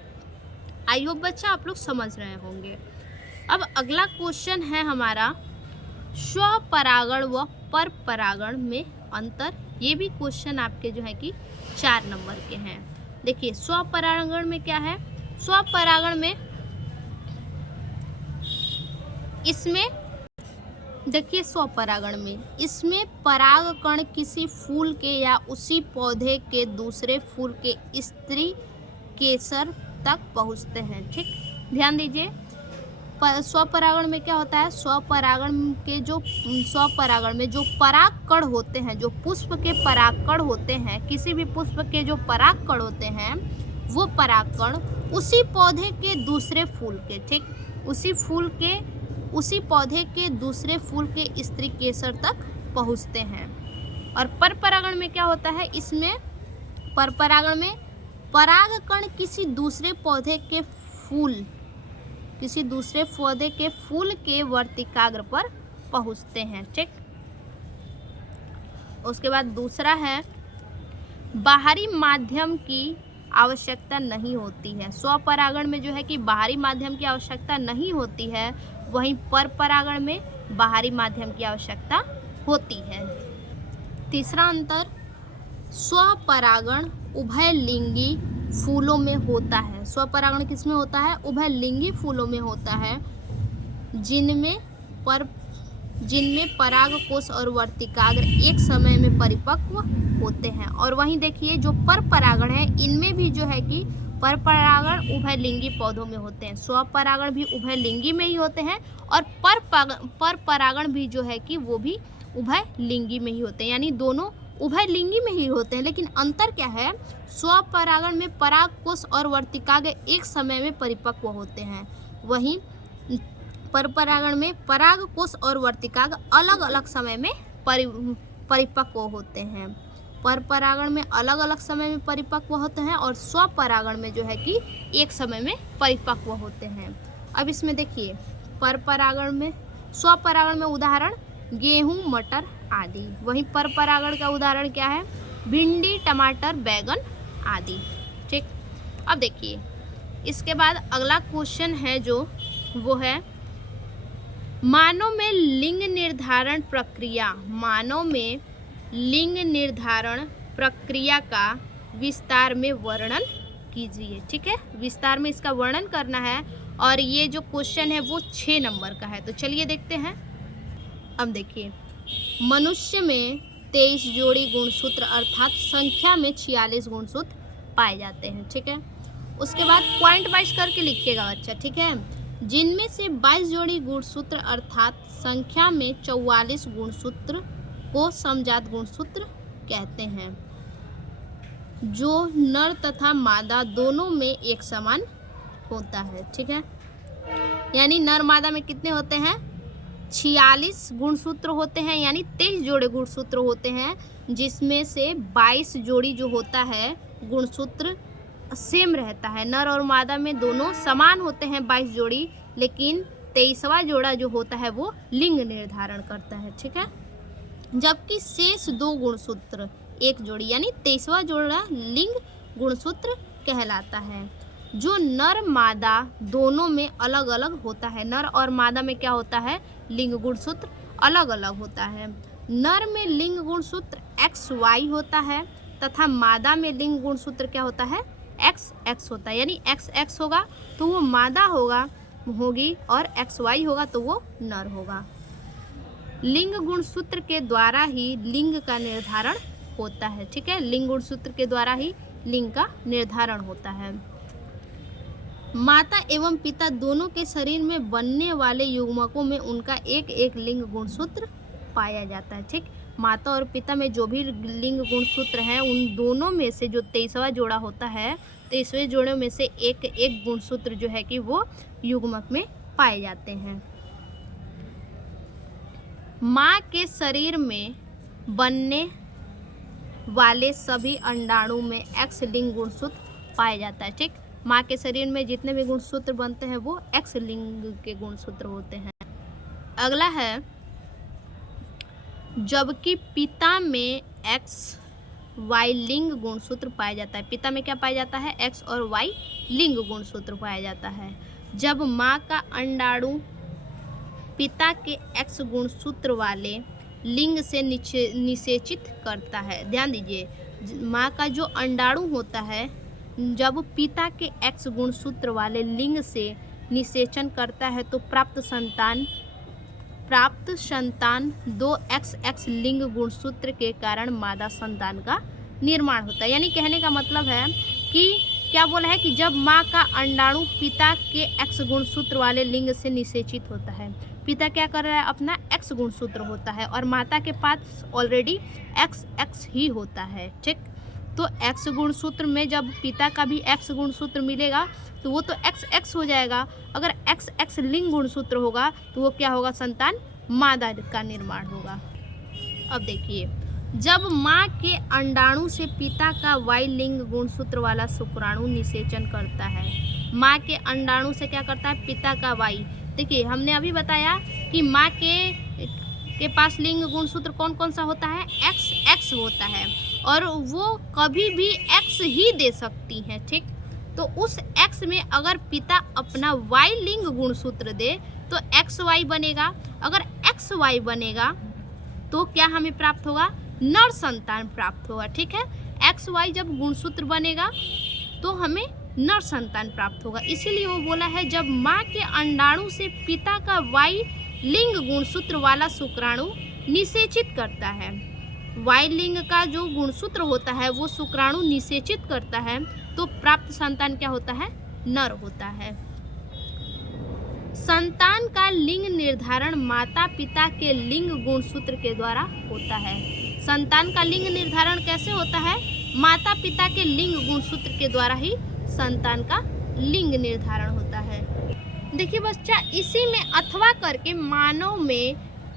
आई होप बच्चा आप लोग समझ रहे होंगे। अब अगला क्वेश्चन है हमारा स्वपरागण व परपरागण में अंतर। ये भी क्वेश्चन आपके जो है कि 4 नंबर के हैं। देखिए स्वपरागण में क्या है, स्वपरागण में इसमें देखिए स्वपरागण में इसमें परागकण किसी फूल के या उसी पौधे के दूसरे फूल के स्त्री केसर तक पहुँचते हैं। ठीक, ध्यान दीजिए, स्वपरागण में क्या होता है, स्वपरागण में जो परागकण होते हैं, जो पुष्प के परागकण होते हैं, किसी भी पुष्प के जो परागकण होते हैं वो परागकण उसी पौधे के दूसरे फूल के, ठीक, उसी पौधे के दूसरे फूल के स्त्री केसर तक पहुँचते हैं। और परपरागण में क्या होता है, इसमें परपरागण में परागकण किसी दूसरे पौधे के फूल के वर्तिकाग्र पर पहुँचते हैं। ठीक, उसके बाद दूसरा है बाहरी माध्यम की आवश्यकता नहीं होती है। स्वपरागण में जो है कि बाहरी माध्यम की आवश्यकता नहीं होती है, वहीं परपरागण में बाहरी माध्यम की आवश्यकता होती है। तीसरा अंतर, स्वपरागण उभयलिंगी फूलों में होता है। स्वपरागण किसमें होता है, उभयलिंगी फूलों में होता है, जिनमें परागकोश और वर्तिकाग्र एक समय में परिपक्व होते हैं। और वहीं देखिए जो परपरागण है, इनमें भी जो है कि परपरागण उभयलिंगी पौधों में होते हैं। स्वपरागण भी उभयलिंगी में ही होते हैं और परपरागण भी जो है कि वो भी उभयलिंगी में ही होते हैं, यानी दोनों उभयलिंगी में ही होते हैं। लेकिन अंतर क्या है, स्वपरागण में परागकोश और वर्तिकाग्र एक समय में परिपक्व होते हैं, वहीं परपरागण में परागकोश और वर्तिकाग्र अलग अलग समय में परिपक्व होते हैं। परपरागण में अलग अलग समय में परिपक्व होते हैं और स्वपरागण में जो है कि एक समय में परिपक्व होते हैं। अब इसमें देखिए स्वपरागण में उदाहरण गेहूं, मटर आदि, वहीं परपरागण का उदाहरण क्या है, भिंडी, टमाटर, बैगन आदि। ठीक, अब देखिए इसके बाद अगला क्वेश्चन है जो वो है मानव में लिंग निर्धारण प्रक्रिया का विस्तार में वर्णन कीजिए। ठीक है, विस्तार में इसका वर्णन करना है और ये जो क्वेश्चन है वो 6 नंबर का है। तो चलिए देखते हैं। अब देखिए, मनुष्य में 23 जोड़ी गुणसूत्र अर्थात संख्या में 46 गुणसूत्र पाए जाते हैं। ठीक है, उसके बाद पॉइंट वाइज करके लिखिएगा बच्चा। ठीक है, जिनमें से 22 जोड़ी गुणसूत्र अर्थात संख्या में 44 गुणसूत्र को समजात गुणसूत्र कहते हैं, जो नर तथा मादा दोनों में एक समान होता है। ठीक है, यानी नर मादा में कितने होते हैं, 46 गुणसूत्र होते हैं, यानी 23 जोड़े गुणसूत्र होते हैं, जिसमें से 22 जोड़ी जो होता है गुणसूत्र सेम रहता है। नर और मादा में दोनों समान होते हैं 22 जोड़ी, लेकिन 23वां जोड़ा जो होता है वो लिंग निर्धारण करता है। ठीक है, जबकि शेष 2 गुणसूत्र एक जोड़ी, यानी 23वां जोड़ा लिंग गुणसूत्र कहलाता है, जो नर मादा दोनों में अलग अलग होता है। नर और मादा में क्या होता है, लिंग गुणसूत्र अलग अलग होता है। नर में लिंग गुणसूत्र XY होता है तथा मादा में लिंग गुणसूत्र क्या होता है, XX होता है, यानी XX होगा तो वो मादा होगी और XY होगा तो वो नर होगा। लिंग गुणसूत्र के द्वारा ही लिंग का निर्धारण होता है। ठीक है, लिंग गुणसूत्र के द्वारा ही लिंग का निर्धारण होता है। माता एवं पिता दोनों के शरीर में बनने वाले युग्मकों में उनका एक एक लिंग गुणसूत्र पाया जाता है। ठीक, माता और पिता में जो भी लिंग गुणसूत्र हैं उन दोनों में से जो 23वां जोड़ा होता है, 23वें जोड़े में से एक एक गुणसूत्र जो है कि वो युग्मक में पाए जाते हैं। माँ के शरीर में बनने वाले सभी अंडाणु में एक्स लिंग गुणसूत्र पाया जाता है। ठीक, माँ के शरीर में जितने भी गुणसूत्र बनते हैं वो एक्स लिंग के गुणसूत्र होते हैं। अगला है, जबकि पिता में एक्स वाई लिंग गुणसूत्र पाया जाता है। पिता में क्या पाया जाता है? एक्स और वाई लिंग गुणसूत्र पाया जाता है। जब माँ का अंडाणु पिता के एक्स गुणसूत्र वाले लिंग से निषेचित करता है। ध्यान दीजिए, माँ का जो अंडाणु होता है जब पिता के एक्स गुणसूत्र वाले लिंग से निषेचन करता है तो प्राप्त संतान 2XX लिंग गुणसूत्र के कारण मादा संतान का निर्माण होता है। यानी कहने का मतलब है कि क्या बोला है कि जब माँ का अंडाणु पिता के एक्स गुणसूत्र वाले लिंग से निषेचित होता है, पिता क्या कर रहा है? अपना एक्स गुणसूत्र होता है और माता के पास ऑलरेडी XX ही होता है। ठीक, तो एक्स गुणसूत्र में जब पिता का भी एक्स गुणसूत्र मिलेगा तो वो तो XX हो जाएगा। अगर XX लिंग गुणसूत्र होगा तो वो क्या होगा? संतान मादा का निर्माण होगा। अब देखिए, जब माँ के अंडाणु से पिता का वाई लिंग गुणसूत्र वाला शुक्राणु निषेचन करता है, माँ के अंडाणु से क्या करता है? पिता का वाई। देखिए, हमने अभी बताया कि माँ के पास लिंग गुणसूत्र कौन कौन सा होता है? XX होता है और वो कभी भी X ही दे सकती हैं। ठीक, तो उस X में अगर पिता अपना Y लिंग गुणसूत्र दे तो XY बनेगा। अगर XY बनेगा तो क्या हमें प्राप्त होगा? नर संतान प्राप्त होगा। ठीक है, XY जब गुणसूत्र बनेगा तो हमें नर संतान प्राप्त होगा। इसीलिए वो बोला है जब माँ के अंडाणु से पिता का Y लिंग गुणसूत्र वाला शुक्राणु निषेचित करता है, वाई लिंग का जो गुणसूत्र होता है वो शुक्राणु निषेचित करता है तो प्राप्त संतान क्या होता है? नर होता है। संतान का लिंग निर्धारण माता पिता के लिंग गुणसूत्र के द्वारा होता है। संतान का लिंग निर्धारण कैसे होता है? माता पिता के लिंग गुणसूत्र के द्वारा ही संतान का लिंग निर्धारण होता है। देखिए बच्चा, इसी में अथवा करके मानव में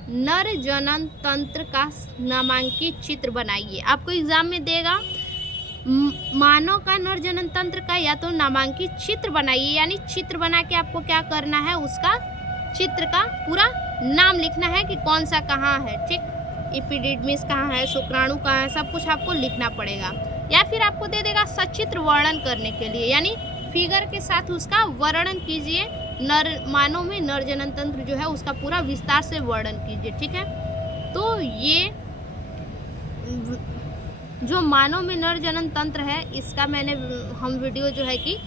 नर जनन तंत्र का नामांकित चित्र बनाइए। आपको एग्जाम में देगा मानव का नर जनन तंत्र का या तो नामांकित चित्र बनाइए, यानी चित्र बना के आपको क्या करना है? उसका चित्र का पूरा नाम लिखना है कि कौन सा कहाँ है। ठीक, एपिडिडमिस कहाँ है, शुक्राणु कहाँ है, सब कुछ आपको लिखना पड़ेगा। या फिर आपको दे देगा सचित्र वर्णन करने के लिए, यानी फिगर के साथ उसका वर्णन कीजिए। मानव में नर जनन तंत्र जो है उसका पूरा विस्तार से वर्णन कीजिए। ठीक है, तो ये जो मानव में नर जनन तंत्र है इसका हम वीडियो जो है कि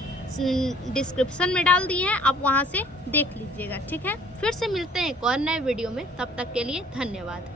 डिस्क्रिप्शन में डाल दिए हैं, आप वहां से देख लीजिएगा। ठीक है, फिर से मिलते हैं एक और नए वीडियो में, तब तक के लिए धन्यवाद।